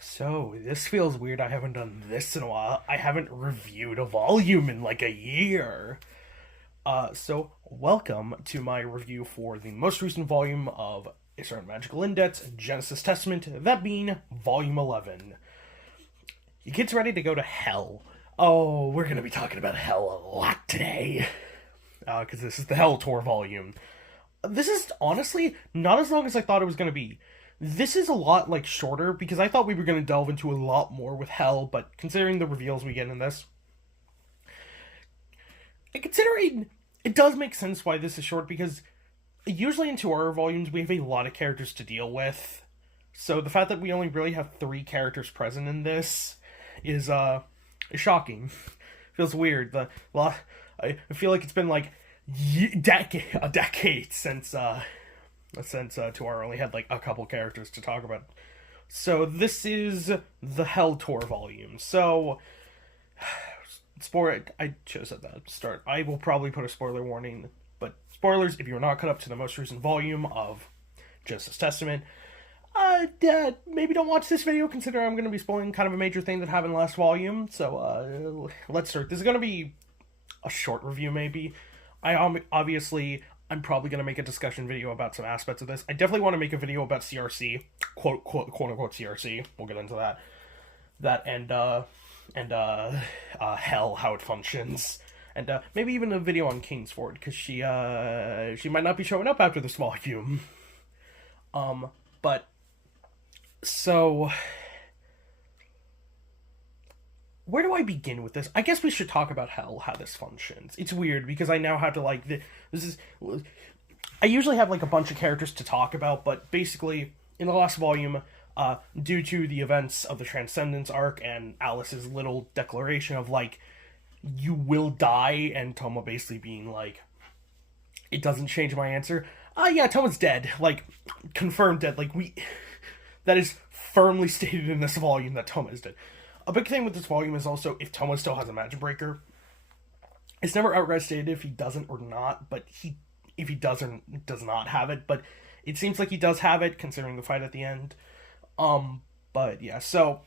So, this feels weird. I haven't done this in a while. I haven't reviewed a volume in like a year. So welcome to my review for the most recent volume of A Certain Magical Index, Genesis Testament, that being Volume 11. You kids ready to go to hell? Oh, we're gonna be talking about hell a lot today. Because this is the Hell Tour volume. This is honestly not as long as I thought it was gonna be. This is a lot like shorter because I thought we were going to delve into a lot more with Hell, but considering the reveals we get in this, and considering it does make sense why this is short because usually in 2 hour volumes we have a lot of characters to deal with. So the fact that we only really have 3 characters present in this is shocking. Feels weird. I feel like it's been like a decade since 2R only had like a couple characters to talk about. So this is the Hell Tour volume. So I should have said that at the start. I will probably put a spoiler warning, but spoilers if you're not caught up to the most recent volume of Genesis Testament. Maybe don't watch this video considering I'm going to be spoiling kind of a major thing that happened last volume. So let's start. This is going to be a short review maybe. I'm probably going to make a discussion video about some aspects of this. I definitely want to make a video about CRC, quote unquote CRC. We'll get into that and Hell, how it functions, and maybe even a video on Kingsford because she might not be showing up after this volume. But so where do I begin with this? I guess we should talk about Hell, how this functions. It's weird because I now have to I usually have like a bunch of characters to talk about, but basically in the last volume, due to the events of the Transcendence arc and Alice's little declaration of like, you will die, and Toma basically being like, it doesn't change my answer. Yeah, Toma's dead. Like, confirmed dead. That is firmly stated in this volume that Toma is dead. A big thing with this volume is also if Toma still has a magic breaker. It's never outright stated if he doesn't or not, but if he does or does not have it, but it seems like he does have it considering the fight at the end. But yeah, so,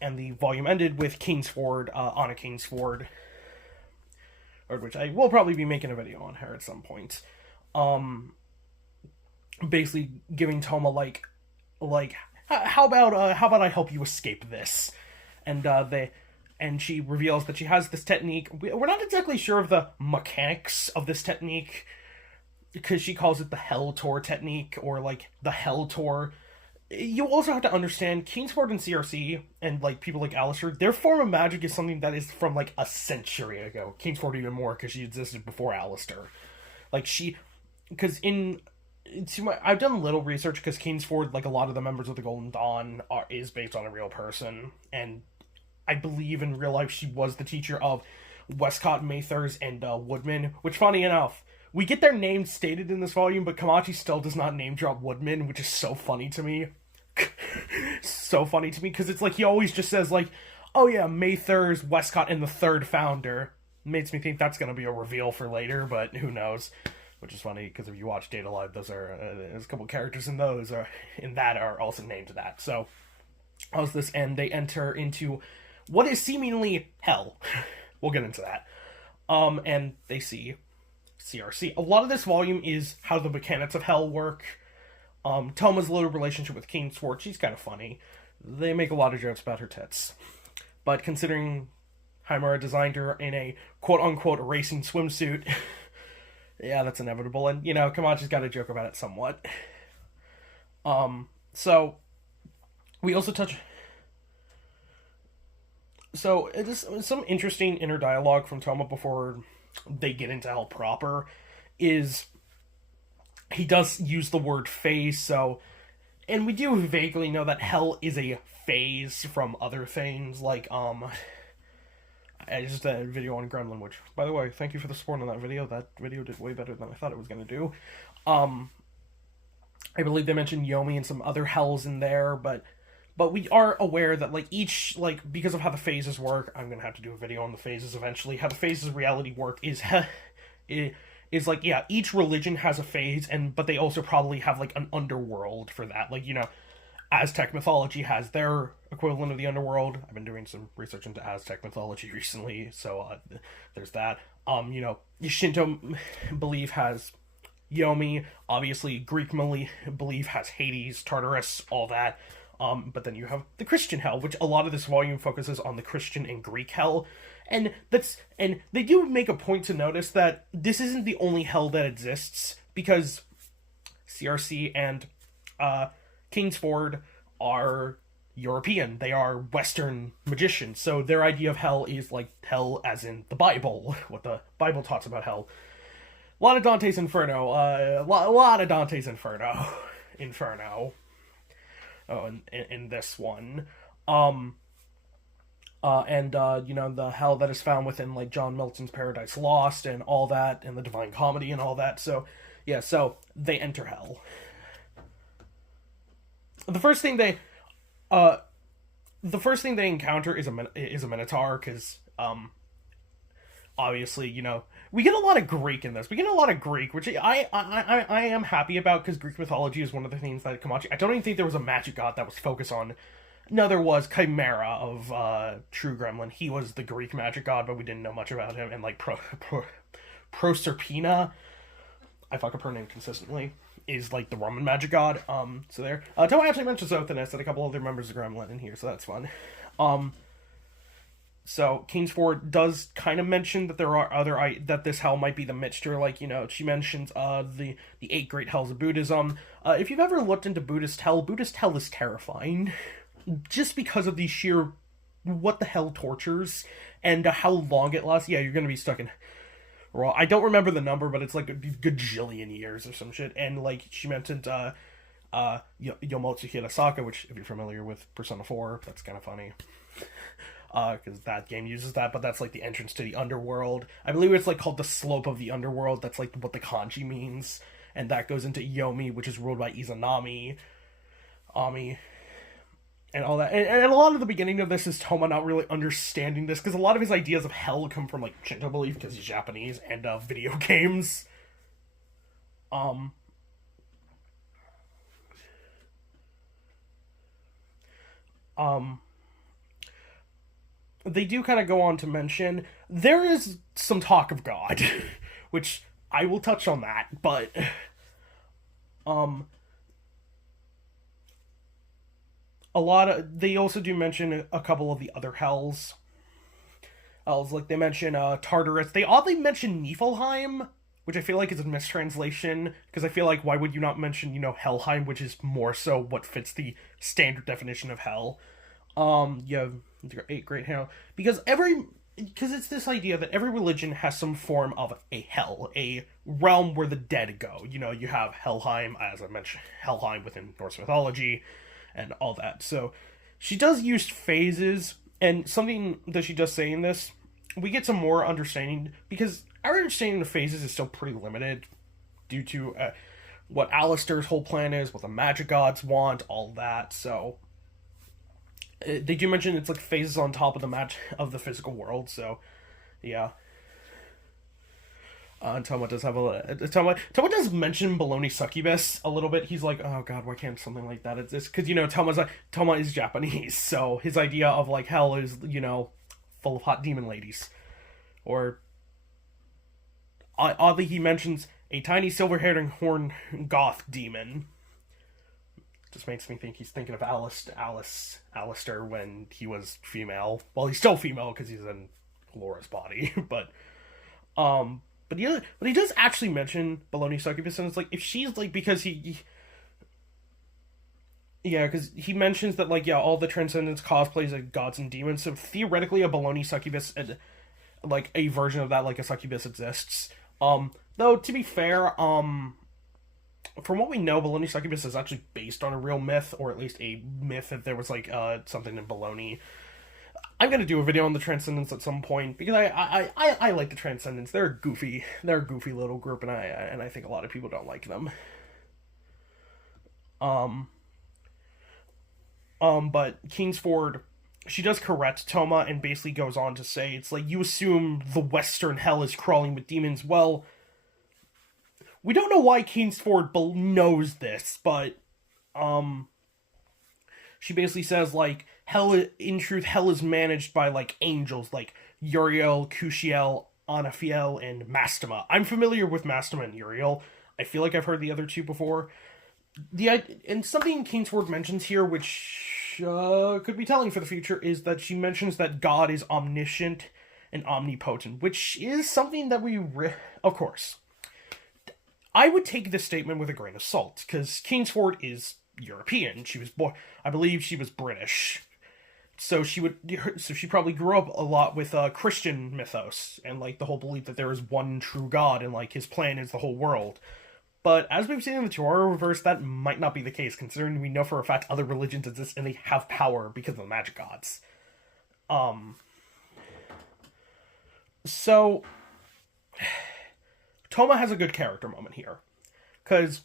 and the volume ended with Kingsford, Anna Kingsford, or which I will probably be making a video on her at some point. Basically giving Toma like, how about I help you escape this? And she reveals that she has this technique. We're not exactly sure of the mechanics of this technique, because she calls it the Hell Tour technique, or like the Hell Tour. You also have to understand Kingsford and CRC, and like people like Alistair, their form of magic is something that is from like a century ago. Kingsford even more, because she existed before Alistair. I've done a little research because Kingsford, like a lot of the members of the Golden Dawn, is based on a real person, and I believe in real life she was the teacher of Westcott, Mathers, and Woodman, which, funny enough, we get their names stated in this volume, but Kamachi still does not name drop Woodman, which is so funny to me. So funny to me, because it's like he always just says, like, oh yeah, Mathers, Westcott, and the third founder. Makes me think that's going to be a reveal for later, but who knows. Which is funny, because if you watch Data Live, there's a couple characters in that are also named that. So, how's this end? They enter into what is seemingly hell. We'll get into that. And they see CRC. A lot of this volume is how the mechanics of hell work. Toma's little relationship with Kingsford, she's kind of funny. They make a lot of jokes about her tits. But considering Himura designed her in a quote-unquote racing swimsuit, yeah, that's inevitable. And, Kamachi's got a joke about it somewhat. So, we also touch... So, it's some interesting inner dialogue from Toma before they get into hell proper is he does use the word phase, so... And we do vaguely know that hell is a phase from other things, like, I just did a video on Gremlin, which, by the way, thank you for the support on that video. That video did way better than I thought it was going to do. I believe they mentioned Yomi and some other hells in there, but but we are aware that like each like because of how the phases work, I'm gonna have to do a video on the phases eventually. How the phases of reality work is like, yeah, each religion has a phase, and but they also probably have like an underworld for that. Like, you know, Aztec mythology has their equivalent of the underworld. I've been doing some research into Aztec mythology recently, so there's that. You know, Shinto belief has Yomi. Obviously, Greek belief has Hades, Tartarus, all that. But then you have the Christian hell, which a lot of this volume focuses on the Christian and Greek hell. And they do make a point to notice that this isn't the only hell that exists, because CRC and Kingsford are European. They are Western magicians. So their idea of hell is like hell as in the Bible, what the Bible talks about hell. A lot of Dante's Inferno. A lot of Dante's Inferno. Oh, in this one. You know, the hell that is found within, like, John Milton's Paradise Lost and all that, and the Divine Comedy and all that. So, yeah, so they enter hell. The first thing they encounter is a Minotaur, because, obviously, you know, we get a lot of Greek in this. We get a lot of Greek, which I am happy about, because Greek mythology is one of the things that Komachi... I don't even think there was a magic god that was focused on... No, there was Chimera of True Gremlin. He was the Greek magic god, but we didn't know much about him. And, like, Proserpina, I fuck up her name consistently, is, like, the Roman magic god. So there. Toa actually mentions Othinus and a couple other members of Gremlin in here, so that's fun. So Kingsford does kind of mention that there are that this hell might be the mixture, like, you know, she mentions the 8 great hells of Buddhism. If you've ever looked into Buddhist hell is terrifying, just because of the sheer what the hell tortures and how long it lasts. Yeah, you're gonna be stuck in. Well, I don't remember the number, but it's like a gajillion years or some shit. And like she mentioned, Yomotsu Hirasaka, which if you're familiar with Persona 4, that's kind of funny. Because that game uses that, but that's like the entrance to the underworld. I believe it's like called the slope of the underworld. That's like what the kanji means, and that goes into Yomi, which is ruled by Izanami, Ami, and all that. And a lot of the beginning of this is Toma not really understanding this, because a lot of his ideas of hell come from like Shinto belief, because he's Japanese, and video games. They do kind of go on to mention there is some talk of God, which I will touch on that, but they also do mention a couple of the other hells. Like they mention Tartarus. They oddly mention Niflheim, which I feel like is a mistranslation, because I feel like why would you not mention, you know, Helheim, which is more so what fits the standard definition of hell. Yeah, 8 great hell, because it's this idea that every religion has some form of a hell, a realm where the dead go. You know, you have Helheim, as I mentioned, Helheim within Norse mythology, and all that. So she does use phases, and something that she does say in this, we get some more understanding, because our understanding of phases is still pretty limited due to what Alistair's whole plan is, what the magic gods want, all that. So they do mention it's like phases on top of the physical world. So yeah. And Toma does have Toma does mention Baloney Succubus a little bit. He's like, oh god, why can't something like that exist? Because, you know, Toma is Japanese, so his idea of like hell is, you know, full of hot demon ladies. Or oddly, he mentions a tiny silver-haired and horned goth demon. Just makes me think he's thinking of Alistair when he was female. Well, he's still female because he's in Laura's body, but he does actually mention Baloney Succubus, and it's like, if she's like, because because he mentions that, like, yeah, all the Transcendence cosplays are gods and demons, so theoretically a Baloney Succubus, like, a version of that, like a succubus exists. Though, to be fair, from what we know, Baloney Succubus is actually based on a real myth, or at least a myth that there was, like, something in Baloney. I'm gonna do a video on the Transcendence at some point, because I like the Transcendence. They're a goofy little group, and I think a lot of people don't like them. But Kingsford, she does correct Toma and basically goes on to say, it's like, you assume the Western hell is crawling with demons. Well, we don't know why Kingsford knows this, but, she basically says, like, hell, in truth, hell is managed by, like, angels, like Uriel, Kushiel, Anafiel, and Mastema. I'm familiar with Mastema and Uriel. I feel like I've heard the other two before. And something Kingsford mentions here, which could be telling for the future, is that she mentions that God is omniscient and omnipotent, which is something that of course, I would take this statement with a grain of salt, because Kingsford is European. She was born, I believe she was British. So she probably grew up a lot with Christian mythos and like the whole belief that there is one true God and like his plan is the whole world. But as we've seen in the Torahverse, that might not be the case, considering we know for a fact other religions exist and they have power because of the magic gods. So Toma has a good character moment here, because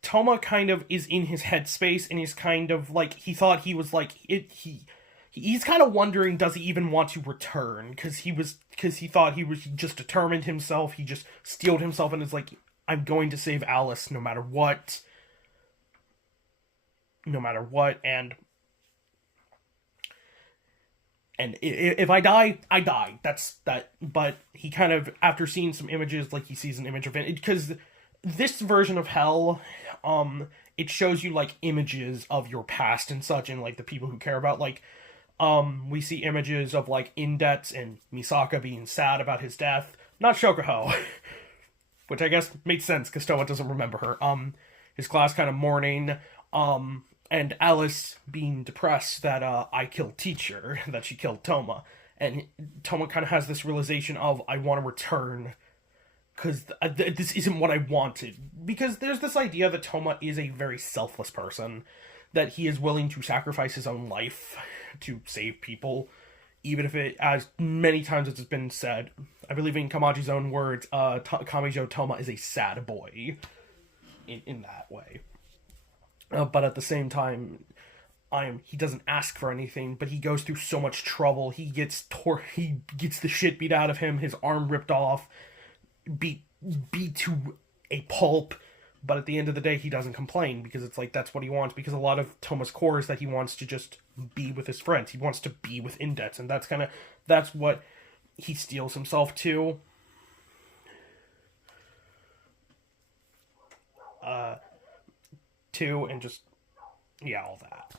Toma kind of is in his headspace, and he's kind of like, he thought he was like it. He's kind of wondering, does he even want to return? Because he thought he just determined himself. He just steeled himself, and is like, I'm going to save Alice no matter what. No matter what, and if I die, I die. That's that. But he kind of, after seeing some images, like he sees an image of it, because this version of hell, it shows you like images of your past and such, and like the people who care about, like, we see images of like Indets and Misaka being sad about his death, not Shokuho, which I guess makes sense because Toma doesn't remember her. His class kind of mourning, and Alice being depressed that I killed teacher, that she killed Toma, and Toma kind of has this realization of, I want to return, because this isn't what I wanted. Because there's this idea that Toma is a very selfless person, that he is willing to sacrifice his own life to save people, even if it, as many times as it's been said, I believe in Kamaji's own words, Kamijo Toma is a sad boy in that way. But at the same time, he doesn't ask for anything, but he goes through so much trouble. He gets the shit beat out of him, his arm ripped off, beat to a pulp, but at the end of the day, he doesn't complain, because it's like, that's what he wants, because a lot of Toma's core is that he wants to just be with his friends. He wants to be with Indets, and that's what he steels himself to. And just, yeah, all that.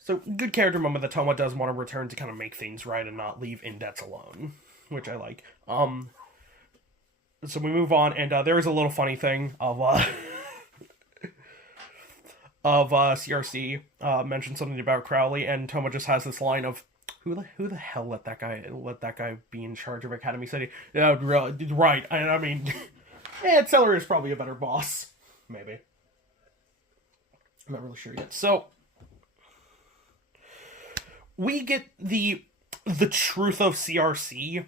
So good character moment that Toma does want to return to kind of make things right and not leave Indets alone, which I like. So we move on, and there is a little funny thing of CRC mentioned something about Crowley, and Toma just has this line of, who the hell let that guy be in charge of Academy City? Yeah, right. And I mean, Celery is probably a better boss, maybe. I'm not really sure yet. So we get the truth of CRC,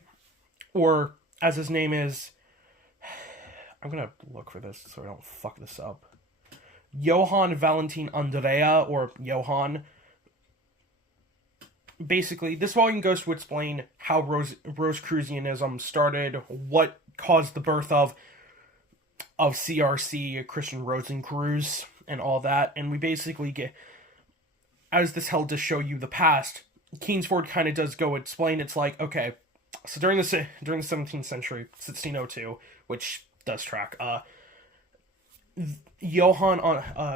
or as his name is, I'm gonna look for this so I don't fuck this up. Johann Valentin Andrea, or Johann. Basically, this volume goes to explain how Rosicrucianism started, what caused the birth of CRC, Christian Rosencreuz, and all that. And we basically get, as this hell to show you the past, Kingsford kind of does go explain. It's like, okay, so during the 17th century, 1602, which does track, Johann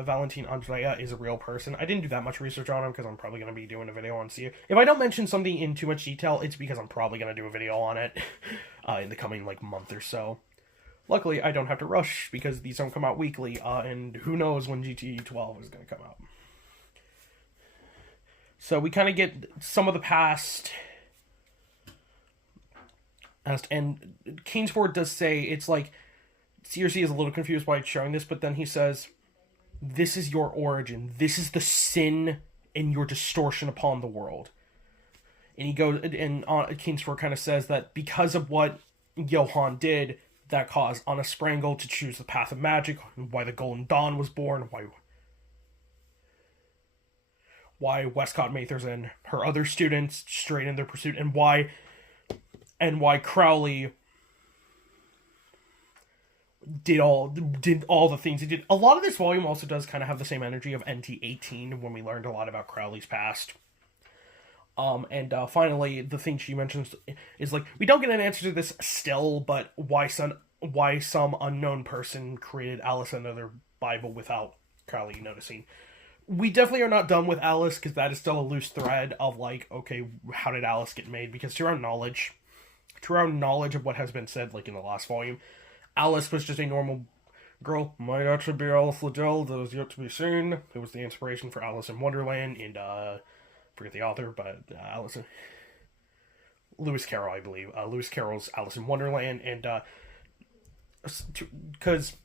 Valentin Andrea is a real person. I didn't do that much research on him because I'm probably going to be doing a video on CU. If I don't mention something in too much detail, it's because I'm probably going to do a video on it in the coming like month or so. Luckily, I don't have to rush because these don't come out weekly, and who knows when GTE 12 is going to come out. So we kind of get some of the past, and Kingsford does say, it's like, CRC is a little confused why it's showing this, but then he says, this is your origin. This is the sin and your distortion upon the world. And he goes, and Kingsford kind of says that because of what Johann did, that caused Anna Sprengel to choose the path of magic, why the Golden Dawn was born, why Westcott Mather's and her other students strayed in their pursuit, and why Crowley did all the things he did. A lot of this volume also does kind of have the same energy of NT18 when we learned a lot about Crowley's past. And finally, the thing she mentions is like, we don't get an answer to this still, but why some unknown person created Alice Another Bible without Crowley noticing. We definitely are not done with Alice, because that is still a loose thread of like, okay, how did Alice get made? Because to our knowledge of what has been said, like in the last volume, Alice was just a normal girl. Might actually be Alice Liddell, that was yet to be seen. It was the inspiration for Alice in Wonderland, and forget the author, but Lewis Carroll, I believe. Lewis Carroll's Alice in Wonderland, and because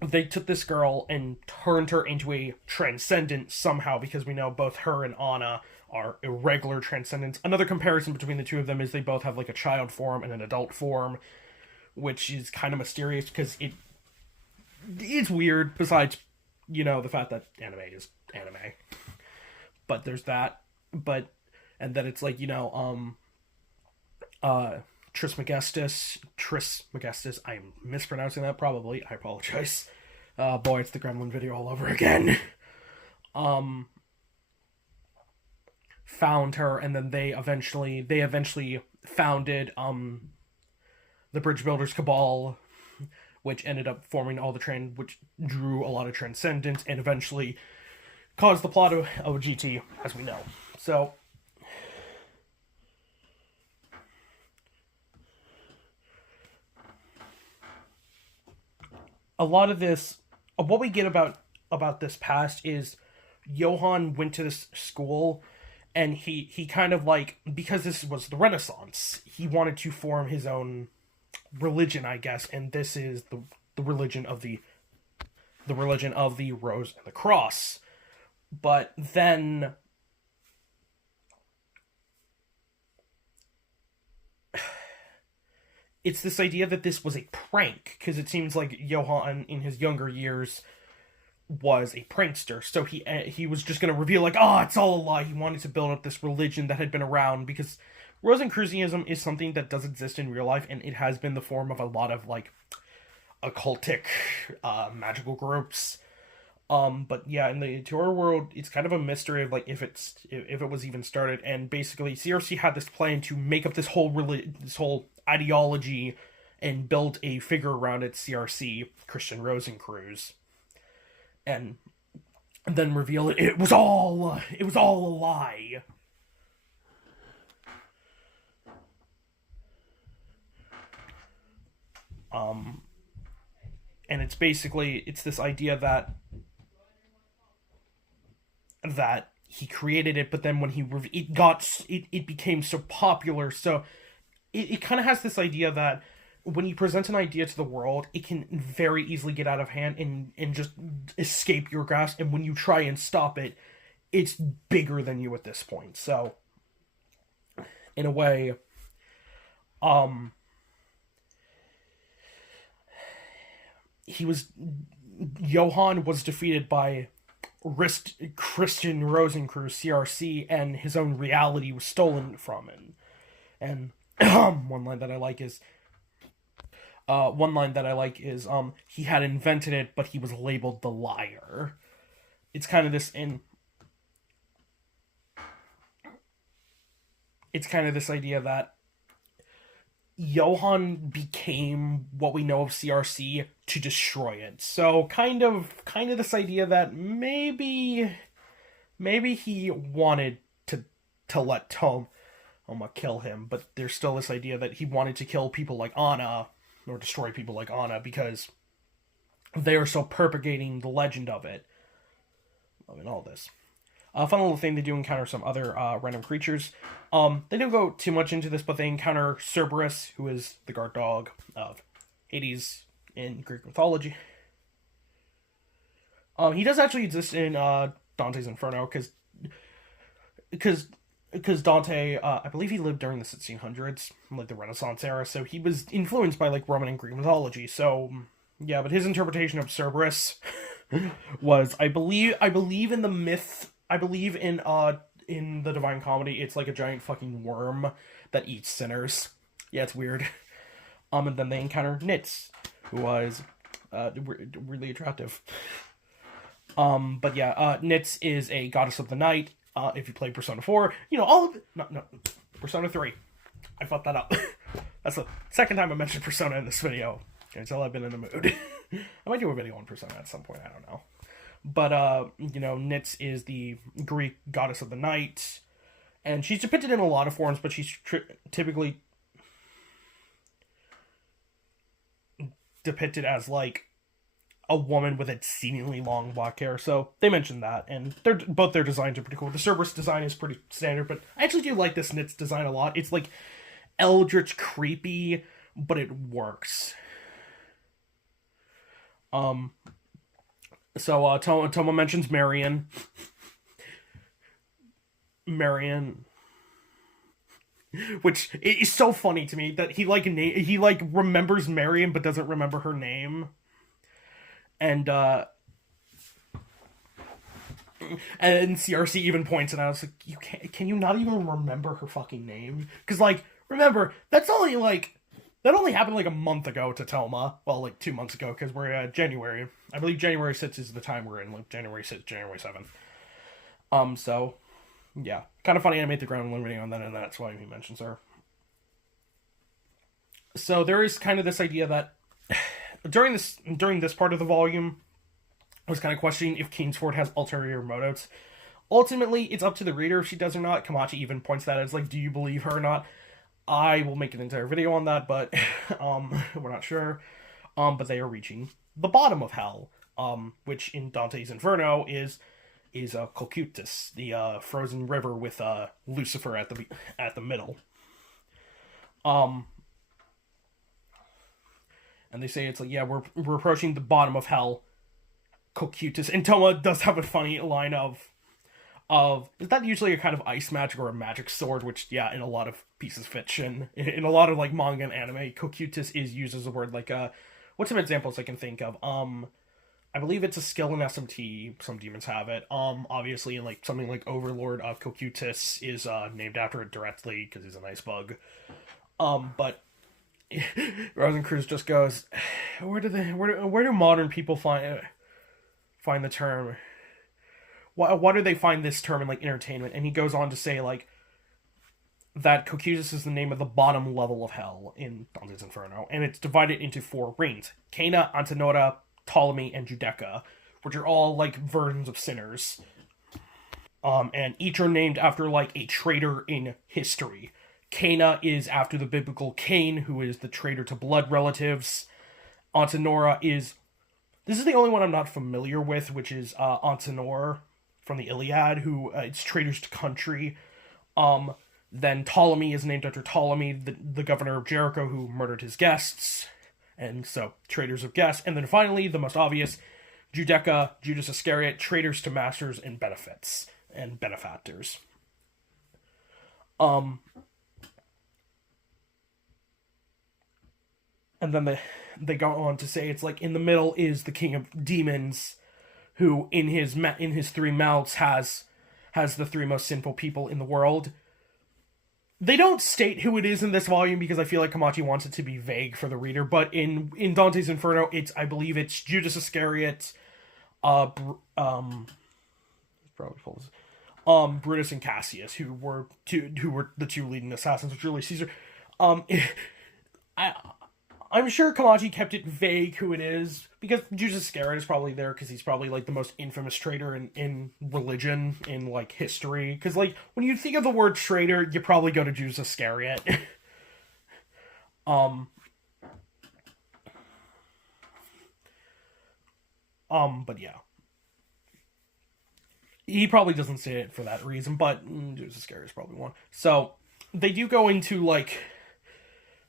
they took this girl and turned her into a transcendent somehow, because we know both her and Anna are irregular transcendents. Another comparison between the two of them is they both have like a child form and an adult form, which is kind of mysterious because it is weird, besides, the fact that anime is anime. But there's that. And then it's like, Tris Megistus, I'm mispronouncing that probably, I apologize. Boy, it's the Gremlin video all over again. Found her, and then they eventually founded, the Bridge Builders Cabal, which ended up forming all the which drew a lot of transcendence, and eventually caused the plot of GT, as we know. So, a lot of this, what we get about this past is Johann went to this school, and he kind of like, because this was the Renaissance, he wanted to form his own religion, I guess, and this is the religion of the Rose and the Cross. But then it's this idea that this was a prank, because it seems like Johann in his younger years was a prankster, so he was just going to reveal like, it's all a lie. He wanted to build up this religion that had been around, because Rosicrucianism is something that does exist in real life, and it has been the form of a lot of like occultic magical groups. But yeah, in the Torah world, it's kind of a mystery of like if it was even started. And basically, CRC had this plan to make up this whole ideology and build a figure around it, CRC, Christian Rosencreuz, and then reveal it was all a lie. And it's this idea that he created it, but then when it became so popular, so it kind of has this idea that when you present an idea to the world, it can very easily get out of hand and just escape your grasp, and when you try and stop it, it's bigger than you at this point. So, in a way, Johann was defeated by Christian Rosencreuz, CRC, and his own reality was stolen from him. And one line that I like is he had invented it, but he was labeled the liar. It's kind of this idea that Johann became what we know of CRC to destroy it. So kind of this idea that maybe he wanted to let Toma kill him, but there's still this idea that he wanted to kill people like Anna, or destroy people like Anna, because they are still propagating the legend of it. In all this. Fun little thing, they do encounter some other random creatures. They don't go too much into this, but they encounter Cerberus, who is the guard dog of Hades in Greek mythology. He does actually exist in Dante's Inferno, because Dante, I believe he lived during the 1600s, like the Renaissance era, so he was influenced by like Roman and Greek mythology. So yeah, but his interpretation of Cerberus was, I believe in the myth. I believe in the Divine Comedy, it's like a giant fucking worm that eats sinners. Yeah, it's weird. And then they encounter Nitz, who was really attractive. But yeah, Nitz is a goddess of the night. If you play Persona 4, you know all of it. No, Persona 3. I fucked that up. That's the second time I mentioned Persona in this video. Until I've been in the mood. I might do a video on Persona at some point, I don't know. But, you know, Nitz is the Greek goddess of the night. And she's depicted in a lot of forms, but she's typically depicted as, like, a woman with exceedingly long black hair. So they mentioned that, and both their designs are pretty cool. The Cerberus design is pretty standard, but I actually do like this Nitz design a lot. It's, like, eldritch creepy, but it works. So Toma mentions Marion. Which is so funny to me that he remembers Marion but doesn't remember her name. And CRC even points it out. It's like, can you not even remember her fucking name? Because, like, remember, that only happened like a month ago to Toma. Well, like 2 months ago, because we're at January. I believe January 6th is the time we're in, like January 6th, January 7th. So, yeah. Kind of funny I made the ground limiting on that, and that's why he mentions her. So there is kind of this idea that during this part of the volume, I was kind of questioning if Kingsford has ulterior motives. Ultimately, it's up to the reader if she does or not. Kamachi even points that out. It's like, do you believe her or not? I will make an entire video on that, but we're not sure. But they are reaching the bottom of hell, which in Dante's Inferno is Colcutus, the frozen river with Lucifer at the middle. And they say it's like, yeah, we're approaching the bottom of hell, Colcutus. And Toma does have a funny line of is that usually a kind of ice magic or a magic sword, which, yeah, in a lot of pieces of fiction, in a lot of, like, manga and anime, Colcutus is used as a word, like, what's some examples I can think of? I believe it's a skill in SMT, some demons have it. Obviously, like, something like Overlord of Colcutus is, named after it directly, because he's an ice bug. But Rosencrantz just goes, where do modern people find the term? Why do they find this term in, like, entertainment? And he goes on to say, like, that Colcutus is the name of the bottom level of hell in Dante's Inferno, and it's divided into 4 rings: Cana, Antenora, Ptolemy, and Judica, which are all, like, versions of sinners. And each are named after, like, a traitor in history. Cana is after the biblical Cain, who is the traitor to blood relatives. Antenora is... This is the only one I'm not familiar with, which is Antenor from the Iliad, who it's traitors to country. Then Ptolemy is named after Ptolemy, the governor of Jericho, who murdered his guests. And so, traitors of guests. And then finally, the most obvious, Judica, Judas Iscariot, traitors to masters and benefits, and benefactors. And then they go on to say it's like, in the middle is the king of demons, who in his 3 mouths has the 3 most sinful people in the world. They don't state who it is in this volume because I feel like Kamachi wants it to be vague for the reader, but in Dante's Inferno, I believe it's Judas Iscariot, Brutus and Cassius, who were the 2 leading assassins of Julius Caesar. I'm sure Kamachi kept it vague who it is, because Judas Iscariot is probably there because he's probably, like, the most infamous traitor in religion, in, like, history. Because, like, when you think of the word traitor, you probably go to Judas Iscariot. But yeah. He probably doesn't say it for that reason, but Judas Iscariot is probably one. So, they do go into, like...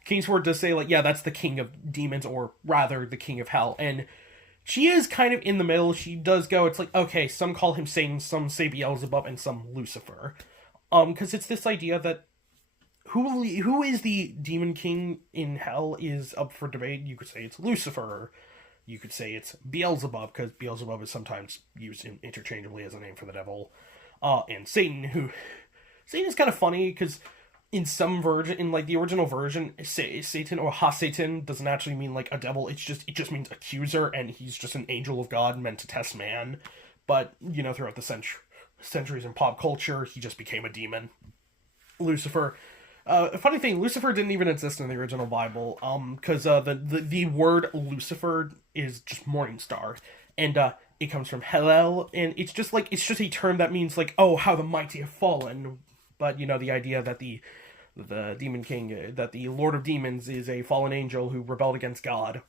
Kingsford does say, like, yeah, that's the king of demons, or rather, the king of hell. And she is kind of in the middle. She does go, it's like, okay, some call him Satan, some say Beelzebub, and some Lucifer. Because it's this idea that who is the demon king in hell is up for debate. You could say it's Lucifer. You could say it's Beelzebub, because Beelzebub is sometimes used interchangeably as a name for the devil. and Satan is kind of funny because in some version, in like the original version, Satan or Ha-Satan doesn't actually mean like a devil. It just means accuser, and he's just an angel of God meant to test man. But throughout the centuries in pop culture, he just became a demon. Lucifer. A funny thing, Lucifer didn't even exist in the original Bible, because the word Lucifer is just morning star, and it comes from Hellel, and it's just a term that means like, oh, how the mighty have fallen. But the idea that the demon king, that the Lord of Demons is a fallen angel who rebelled against God.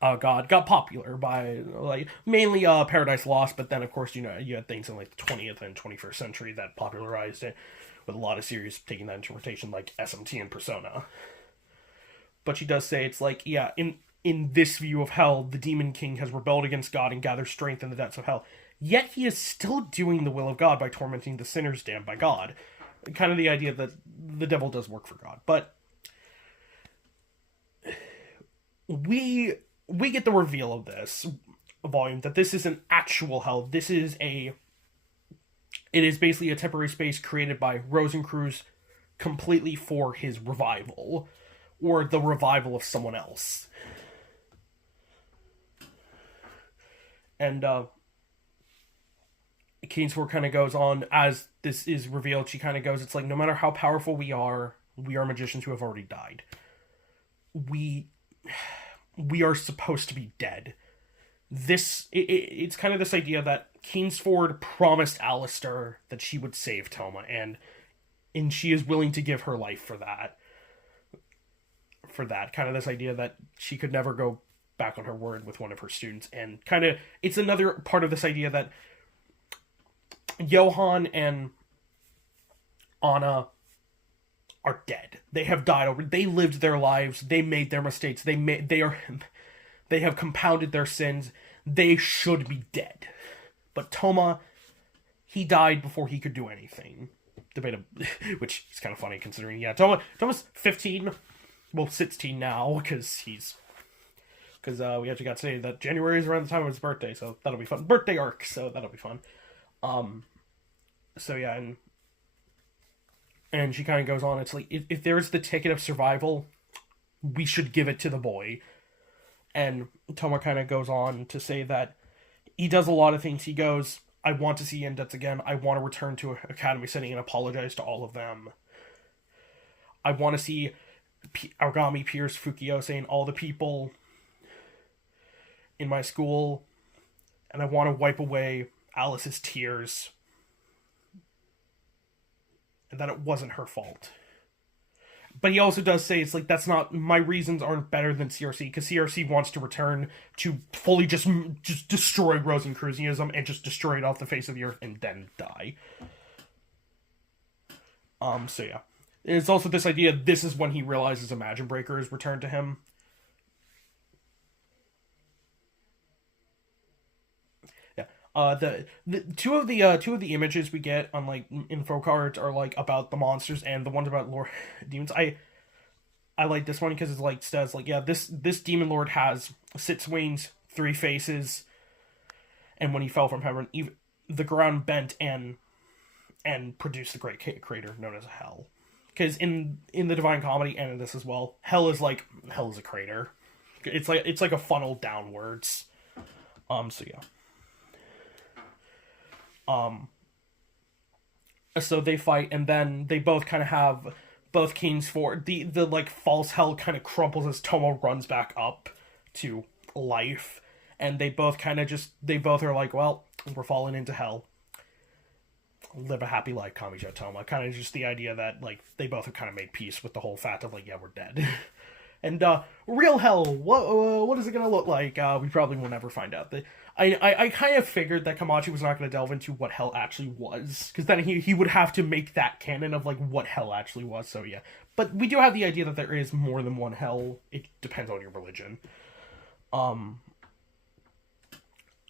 God got popular by like mainly Paradise Lost, but then of course you had things in like the 20th and 21st century that popularized it, with a lot of series taking that interpretation, like SMT and Persona. But she does say it's like, yeah, in this view of hell, the demon king has rebelled against God and gathered strength in the depths of hell. Yet he is still doing the will of God by tormenting the sinners damned by God. Kind of the idea that the devil does work for God, but we get the reveal of this volume that this is an actual hell. It is basically a temporary space created by Rosencruz completely for his revival, or the revival of someone else. And Kainsford kind of goes on, as this is revealed, she kind of goes, it's like, no matter how powerful we are magicians who have already died. We are supposed to be dead. It's kind of this idea that Kainsford promised Alistair that she would save Toma, and she is willing to give her life for that. Kind of this idea that she could never go back on her word with one of her students, and kind of, it's another part of this idea that Johann and Anna are dead. They have died over. They lived their lives. They made their mistakes. They have compounded their sins. They should be dead. But Toma, he died before he could do anything. Which is kind of funny considering, yeah, Toma's 15, well, 16 now, because we actually got to say that January is around the time of his birthday, so that'll be fun. Birthday arc, so that'll be fun. So yeah, and she kind of goes on, it's like, if there's the ticket of survival, we should give it to the boy. And Toma kind of goes on to say that he does a lot of things. He goes, I want to see Indets again. I want to return to Academy setting and apologize to all of them. I want to see Origami, Pierce, Fukiose, and all the people in my school. And I want to wipe away Alice's tears. And that it wasn't her fault. But he also does say, it's like, that's not, my reasons aren't better than CRC, because CRC wants to return to fully just destroy Rosencruzianism and just destroy it off the face of the earth and then die. So yeah. It's also this idea, this is when he realizes Imagine Breaker is returned to him. The two of the images we get on like info cards are like about the monsters, and the ones about Lord demons. I like this one because it's like says like, yeah, this demon lord has 6 wings, 3 faces, and when he fell from heaven, the ground bent and produced the great crater known as Hell. Because in the Divine Comedy and in this as well, Hell is a crater. It's like a funnel downwards. So yeah. So they fight, and then they both kind of have both Kainsford. The like false hell kind of crumples as Toma runs back up to life, and they both are like, well, we're falling into hell. Live a happy life, Kamijo Toma. Kind of just the idea that like they both have kind of made peace with the whole fact of like, yeah, we're dead. And real hell, what is it gonna look like? We probably will never find out. I kind of figured that Kamachi was not going to delve into what hell actually was, because then he would have to make that canon of like what hell actually was. So yeah, but we do have the idea that there is more than one hell. It depends on your religion.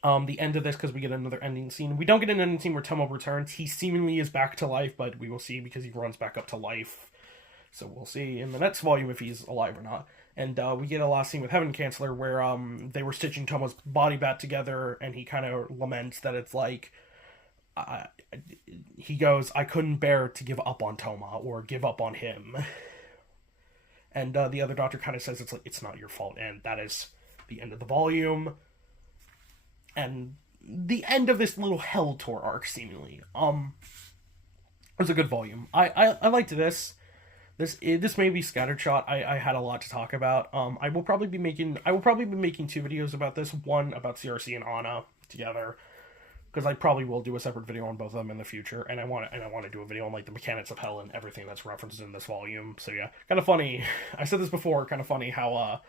The end of this, because we get another ending scene. We don't get an ending scene where Toma returns. He seemingly is back to life, but we will see because he runs back up to life. So we'll see in the next volume if he's alive or not. And we get a last scene with Heaven Canceller where they were stitching Toma's body back together, and he kind of laments that it's like, he goes, I couldn't bear to give up on Toma or give up on him. And the other doctor kind of says it's like, it's not your fault, and that is the end of the volume. And the end of this little Hell Tour arc, seemingly. It was a good volume. I liked this. This may be scattershot. I had a lot to talk about. I will probably be making 2 videos about this. One about CRC and Anna together, because I probably will do a separate video on both of them in the future. And I want to do a video on like the mechanics of Hell and everything that's referenced in this volume. So yeah, kind of funny. I said this before. Kind of funny how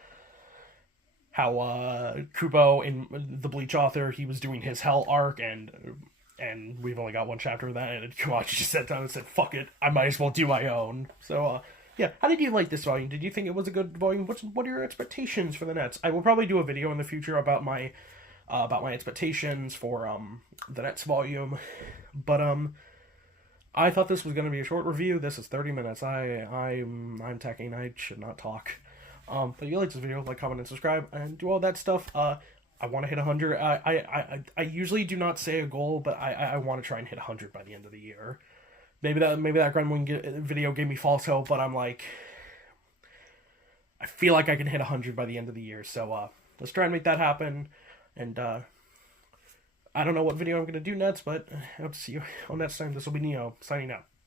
Kubo in the Bleach author, he was doing his Hell arc, and we've only got 1 chapter of that, and Komachi just sat down and said, fuck it, I might as well do my own. So, yeah, how did you like this volume? Did you think it was a good volume? What are your expectations for the Nets? I will probably do a video in the future about my expectations for the Nets volume, but I thought this was going to be a short review. This is 30 minutes. I'm tacking. I should not talk. But if you like this video, like, comment, and subscribe, and do all that stuff. I want to hit 100. I usually do not say a goal, but I want to try and hit 100 by the end of the year. Maybe that Gremlin video gave me false hope, but I'm like, I feel like I can hit 100 by the end of the year. So let's try and make that happen. And I don't know what video I'm going to do next, but I hope to see you on next time. This will be Neo, signing out.